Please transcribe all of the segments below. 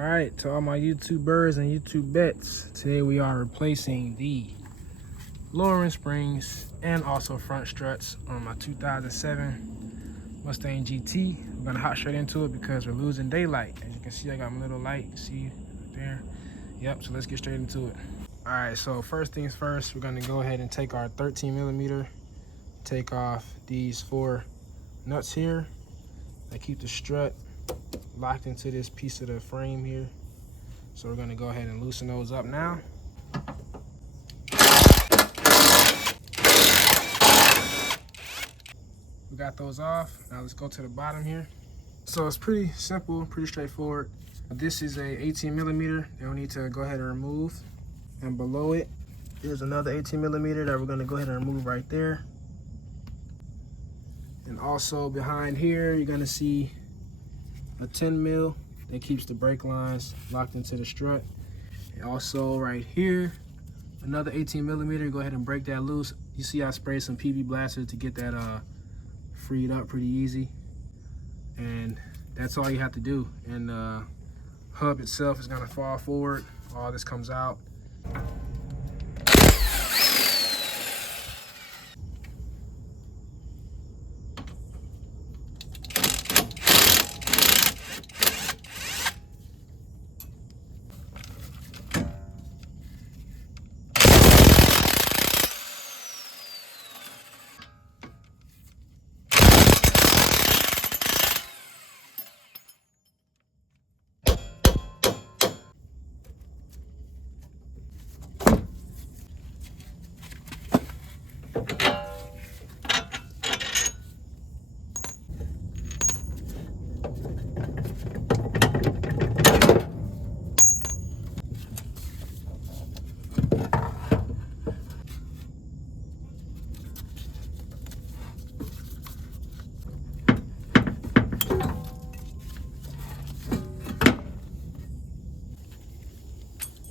Alright, to all my YouTubers and YouTube bets, today we are replacing the lowering springs and also front struts on my 2007 Mustang GT. We're gonna hop straight into it because we're losing daylight. As you can see, I got my little light, see there? Yep, so let's get straight into it. Alright, so first things first, we're gonna go ahead and take our 13mm, take off these 4 nuts here that keep the strut locked into this piece of the frame here. So we're gonna go ahead and loosen those up now. We got those off. Now let's go to the bottom here. So it's pretty simple, pretty straightforward. This is a 18mm that we need to go ahead and remove. And below it, there's another 18mm that we're gonna go ahead and remove right there. And also behind here, you're gonna see a 10mm that keeps the brake lines locked into the strut. And also right here, another 18mm, go ahead and break that loose. You see I sprayed some PB Blaster to get that freed up pretty easy. And that's all you have to do. And the hub itself is gonna fall forward. All this comes out.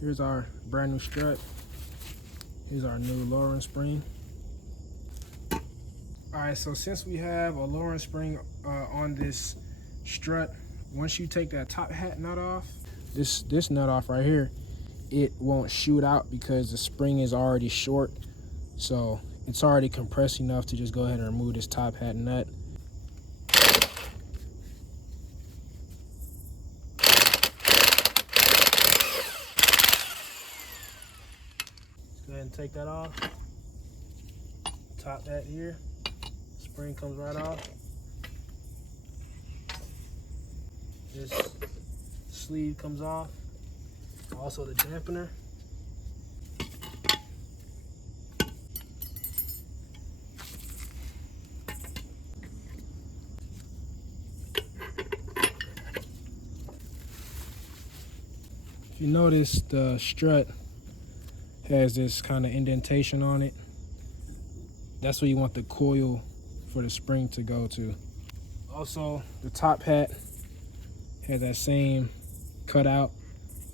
Here's our brand new strut. Here's our new lowering spring. All right, so since we have a lowering spring on this strut, once you take that top hat nut off, this nut off right here, it won't shoot out because the spring is already short. So it's already compressed enough to just go ahead and remove this top hat nut. Go ahead and take that off. Top hat here. Spring comes right off. This sleeve comes off. Also the dampener. If you notice, the strut has this kind of indentation on it. That's where you want the coil for the spring to go to. Also, the top hat has that same cutout.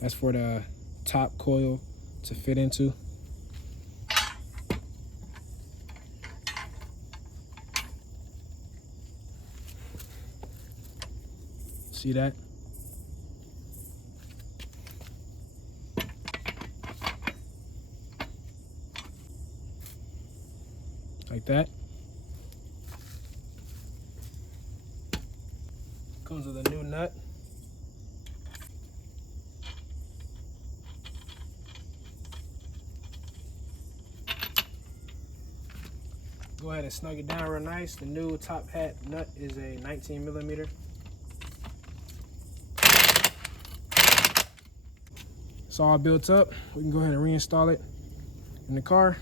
That's for the top coil to fit into. See that? Like that. Comes with a new nut. Go ahead and snug it down real nice. The new top hat nut is a 19mm. It's all built up. We can go ahead and reinstall it in the car.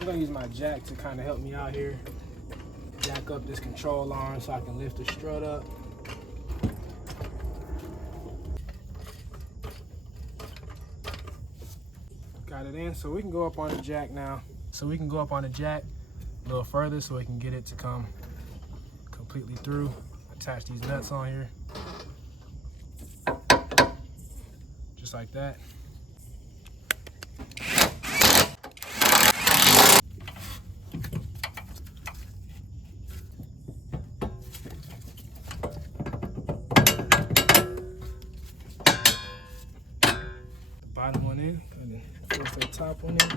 I'm gonna use my jack to kind of help me out here. Jack up this control arm so I can lift the strut up. Got it in, so we can go up on the jack now. So we can go up on the jack a little further so we can get it to come completely through. Attach these nuts on here. Just like that. off the top on it.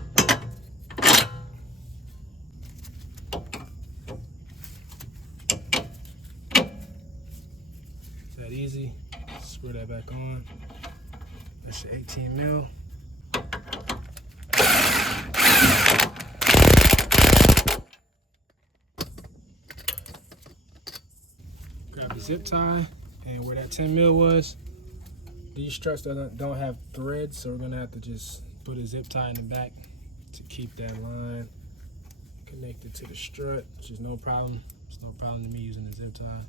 It's that easy. Screw that back on. That's your 18 mil. Grab the zip tie, and where that 10 mil was, these struts don't have threads, so we're gonna have to just put a zip tie in the back to keep that line connected to the strut, which is no problem. It's no problem to me using the zip tie.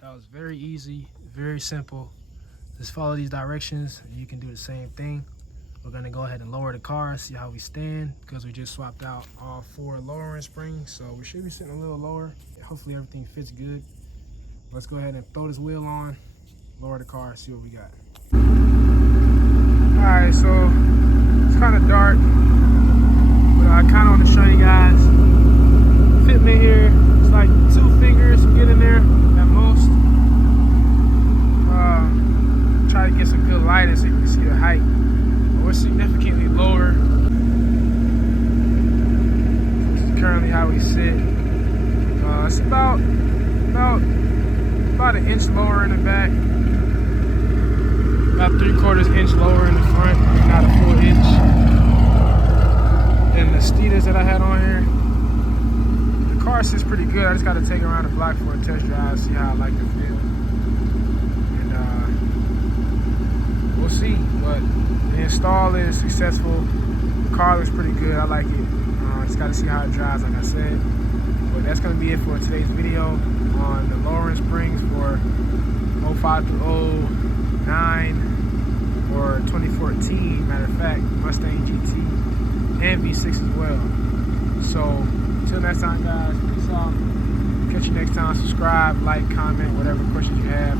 That was very easy, very simple. Just follow these directions and you can do the same thing. We're gonna go ahead and lower the car, see how we stand, because we just swapped out all 4 lowering springs, so we should be sitting a little lower. Hopefully everything fits good. Let's go ahead and throw this wheel on, lower the car, see what we got. All right, so it's kind of dark, but I kind of want to show you guys. Fitting in here, it's like 2 fingers get in there at most. Try to get some good lighting so you can see the height. But we're significantly lower. This is currently how we sit. It's about an inch lower in the back. About 3/4 inch lower in the front, not a full inch. And the Steelers that I had on here, the car sits pretty good. I just got to take it around the block for a test drive, see how I like the feel. And we'll see. But the install is successful. The car looks pretty good. I like it. Just got to see how it drives, like I said. But that's going to be it for today's video on the lowering springs for 05 through 09 or 2014, matter of fact, Mustang GT and V6 as well. So until next time, guys, peace out. Catch you next time. Subscribe, like, comment, whatever questions you have.